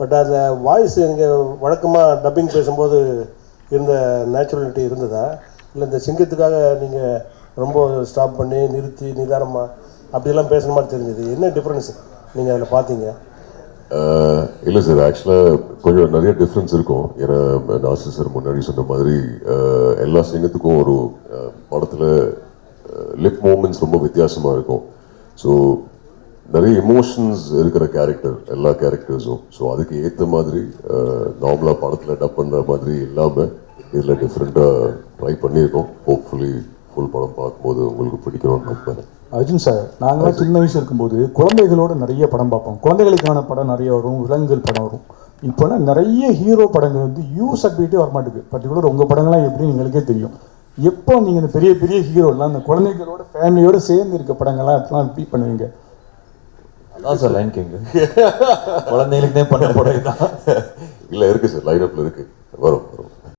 But அந்த voice நீங்கள் வழக்கமாக டப்பிங் பேசும்போது இருந்த நேச்சுரலிட்டி இருந்ததா, இல்லை இந்த சிங்கத்துக்காக நீங்கள் ரொம்ப ஸ்டாப் பண்ணி நிறுத்தி நிதானமாக அப்படிலாம் பேசுகிற மாதிரி தெரிஞ்சது? என்ன டிஃப்ரென்ஸ் நீங்கள் அதில் பார்த்தீங்க? இல்லை சார், ஆக்சுவலாக கொஞ்சம் நிறைய டிஃப்ரென்ஸ் இருக்கும். ஏன்னா நாசர் சார் முன்னாடி சொன்ன மாதிரி எல்லா சிங்கத்துக்கும் ஒரு படத்தில் லிப் மூமெண்ட்ஸ் ரொம்ப வித்தியாசமாக இருக்கும். ஸோ நிறைய எமோஷன்ஸ் இருக்கிற கேரக்டர் எல்லா கேரக்டர்ஸும். ஸோ அதுக்கு ஏற்ற மாதிரி நார்மலாக படத்தில் டப் பண்ணுற மாதிரி இல்லாமல் இதில் டிஃப்ரெண்ட்டாக ட்ரை பண்ணியிருக்கோம். ஹோப்ஃபுல்லி ஃபுல் படம் பார்க்கும்போது உங்களுக்கு பிடிக்கணும்னு நம்புறேன். அர்ஜுன் சார், நாங்களாம் சின்ன வயசு இருக்கும்போது குழந்தைகளோட நிறைய படம் பார்ப்போம். குழந்தைகளுக்கான படம் நிறைய வரும், விலங்குகள் படம் வரும். இப்போனா நிறைய ஹீரோ படங்கள் வந்து யூ சர்டிஃபிகேட்டே வரமாட்டேங்குது. பர்டிகுலர் உங்கள் படங்கள்லாம் எப்படி எங்களுக்கே தெரியும். எப்போ நீங்கள் இந்த பெரிய பெரிய ஹீரோலாம் அந்த குழந்தைகளோட ஃபேமிலியோடு சேர்ந்து இருக்க படங்கள்லாம் எப்பலாம் ரிப்பீட் பண்ணுவீங்க? அதான் சார் லைன் கிங் குழந்தைகளுக்குனே பண்ண படம் தான். இல்லை இருக்குது சார், லைன் அப்பில் இருக்குது, வரும் வரும்.